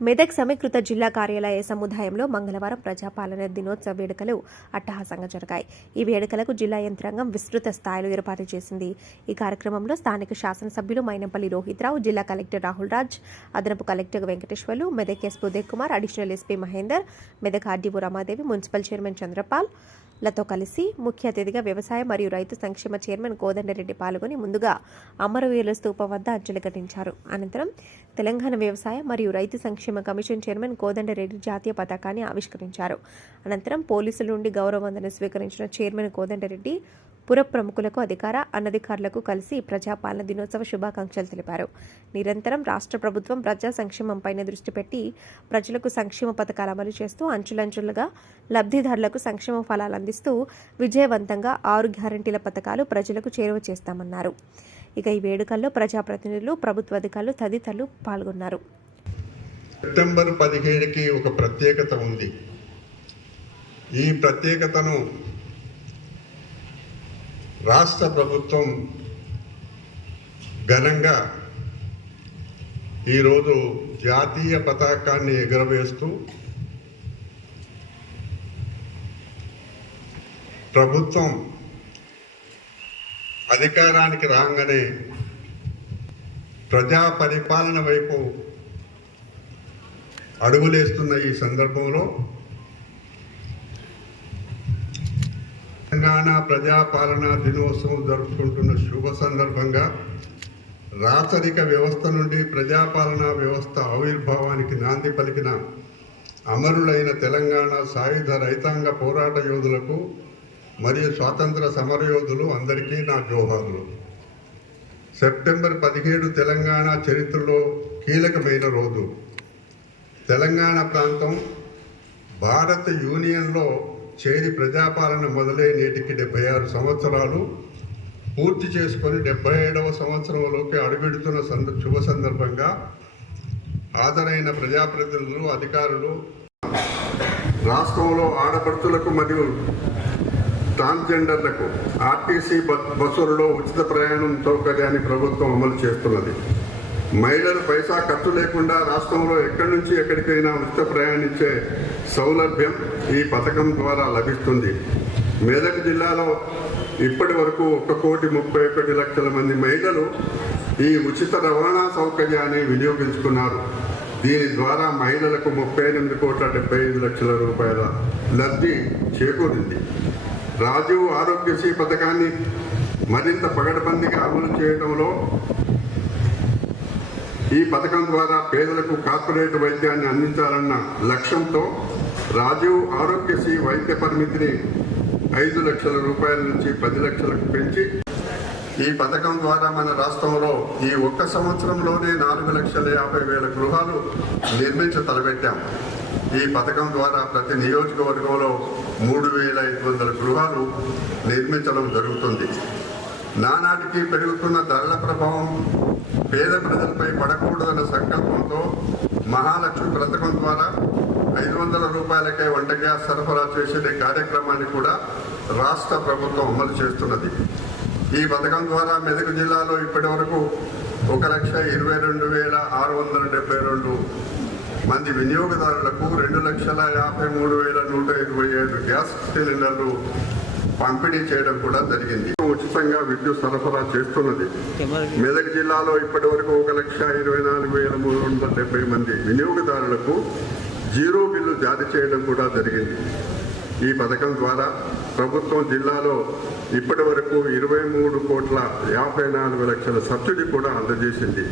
మెదక్ సమీకృత జిల్లా కార్యాలయ సముదాయంలో మంగళవారం ప్రజాపాలన దినోత్సవ వేడుకలు అట్టహాసంగా జరిగాయి. ఈ వేడుకలకు జిల్లా యంత్రాంగం విస్తృత స్థాయిలో ఏర్పాటు చేసింది. ఈ కార్యక్రమంలో స్థానిక శాసనసభ్యులు మైనంపల్లి రోహిత్రావు జిల్లా కలెక్టర్ రాహుల్ రాజ్ అదనపు collector Venkateswarlu Medak S Uday Kumar additional SP Mahender Medak RDO Ramadevi municipal chairman Chandrapal లతో కలిసి ముఖ్య అతిథిగా వ్యవసాయ మరియు రైతు సంక్షేమ చైర్మన్ కోదండరెడ్డి పాల్గొని ముందుగా అమరవీరుల స్తూపం వద్ద అంజలి ఘటించారు. అనంతరం తెలంగాణ వ్యవసాయ మరియు రైతు సంక్షేమ కమిషన్ చైర్మన్ కోదండరెడ్డి జాతీయ పతాకాన్ని ఆవిష్కరించారు. అనంతరం పోలీసుల నుండి గౌరవ వందన స్వీకరించిన చైర్మన్ కోదండరెడ్డి పుర ప్రముఖులకు అధికార అనధికారులకు కలిసి ప్రజాపాలన దినోత్సవ శుభాకాంక్షలు తెలిపారు. నిరంతరం రాష్ట్ర ప్రభుత్వం ప్రజా సంక్షేమంపైన దృష్టి పెట్టి ప్రజలకు సంక్షేమ పథకాలు అమలు చేస్తూ అంచులంచులుగా లబ్ధిదారులకు సంక్షేమ ఫలాలు అందిస్తూ విజయవంతంగా ఆరు గ్యారంటీల పథకాలు ప్రజలకు చేరువ చేస్తామన్నారు. ఇక ఈ వేడుకల్లో ప్రజాప్రతినిధులు ప్రభుత్వ అధికారులు తదితరులు పాల్గొన్నారు. సెప్టెంబర్ పదిహేడుకి ఒక ప్రత్యేకత ఉంది. ఈ ప్రత్యేకతను రాష్ట్ర ప్రభుత్వం ఘనంగా ఈరోజు జాతీయ పతాకాన్ని ఎగురవేస్తూ ప్రభుత్వం అధికారానికి రాగానే ప్రజా పరిపాలన వైపు అడుగులేస్తున్న ఈ సందర్భంలో తెలంగాణ ప్రజాపాలన దినోత్సవం జరుపుకుంటున్న శుభ సందర్భంగా రాచరిక వ్యవస్థ నుండి ప్రజాపాలనా వ్యవస్థ ఆవిర్భావానికి నాంది పలికిన అమరులైన తెలంగాణ సాయుధ రైతాంగ పోరాట యోధులకు మరియు స్వాతంత్ర సమరయోధులు అందరికీ నా జోహార్లు. సెప్టెంబర్ పదిహేడు తెలంగాణ చరిత్రలో కీలకమైన రోజు. తెలంగాణ ప్రాంతం భారత యూనియన్లో చేరి ప్రజాపాలన మొదలై నేటికి డెబ్బై ఆరు సంవత్సరాలు పూర్తి చేసుకొని డెబ్బై ఏడవ సంవత్సరంలోకి అడుగెడుతున్న సంద శుభ సందర్భంగా హాజరైన ప్రజాప్రతినిధులు అధికారులు రాష్ట్రంలో ఆడపడుతులకు మరియు ట్రాన్స్జెండర్లకు ఆర్టీసీ బస్సులలో ఉచిత ప్రయాణం సౌకర్యాన్ని ప్రభుత్వం అమలు చేస్తున్నది. మహిళలు పైసా ఖర్చు లేకుండా రాష్ట్రంలో ఎక్కడి నుంచి ఎక్కడికైనా ఉచిత ప్రయాణించే సౌలభ్యం ఈ పథకం ద్వారా లభిస్తుంది. మెదక్ జిల్లాలో ఇప్పటి వరకు ఒక కోటి ముప్పై ఒకటి లక్షల మంది మహిళలు ఈ ఉచిత రవాణా సౌకర్యాన్ని వినియోగించుకున్నారు. దీని ద్వారా మహిళలకు ముప్పై ఎనిమిది కోట్ల డెబ్బై ఐదు లక్షల రూపాయల లబ్ధి చేకూరింది. రాజీవ్ ఆరోగ్యశ్రీ పథకాన్ని మరింత పగడబందీగా అమలు చేయడంలో ఈ పథకం ద్వారా పేదలకు కార్పొరేట్ వైద్యాన్ని అందించాలన్న లక్ష్యంతో రాజీవ్ ఆరోగ్యశ్రీ వైద్య పరిమితిని ఐదు లక్షల రూపాయల నుంచి పది లక్షలకు పెంచి ఈ పథకం ద్వారా మన రాష్ట్రంలో ఈ ఒక్క సంవత్సరంలోనే నాలుగు లక్షల యాభై వేల గృహాలు నిర్మించ తలపెట్టాం. ఈ పథకం ద్వారా ప్రతి నియోజకవర్గంలో మూడు వేల ఐదు వందల గృహాలు నిర్మించడం జరుగుతుంది. నానాటికి పెరుగుతున్న ధరల ప్రభావం పేద ప్రజలపై పడకూడదన్న సంకల్పంతో మహాలక్ష్మి పథకం ద్వారా ఐదు వందల రూపాయలకే వంట గ్యాస్ సరఫరా చేసే కార్యక్రమాన్ని కూడా రాష్ట్ర ప్రభుత్వం అమలు చేస్తున్నది. ఈ పథకం ద్వారా మెదక్ జిల్లాలో ఇప్పటి వరకు ఒక లక్ష ఇరవై రెండు వేల ఆరు వందల డెబ్బై రెండు మంది వినియోగదారులకు రెండు లక్షల యాభై మూడు వేల నూట ఇరవై ఐదు గ్యాస్ సిలిండర్లు పంపిణీ చేయడం కూడా జరిగింది. ఉచితంగా విద్యుత్ సరఫరా చేస్తున్నది. మెదక్ జిల్లాలో ఇప్పటి వరకు ఒక లక్ష ఇరవై నాలుగు వేల మూడు వందల డెబ్బై మంది వినియోగదారులకు జీరో బిల్లు జారీ చేయడం కూడా జరిగింది. ఈ పథకం ద్వారా ప్రభుత్వం జిల్లాలో ఇప్పటి వరకు ఇరవై మూడు కోట్ల యాభై నాలుగు లక్షల సబ్సిడీ కూడా అందజేసింది.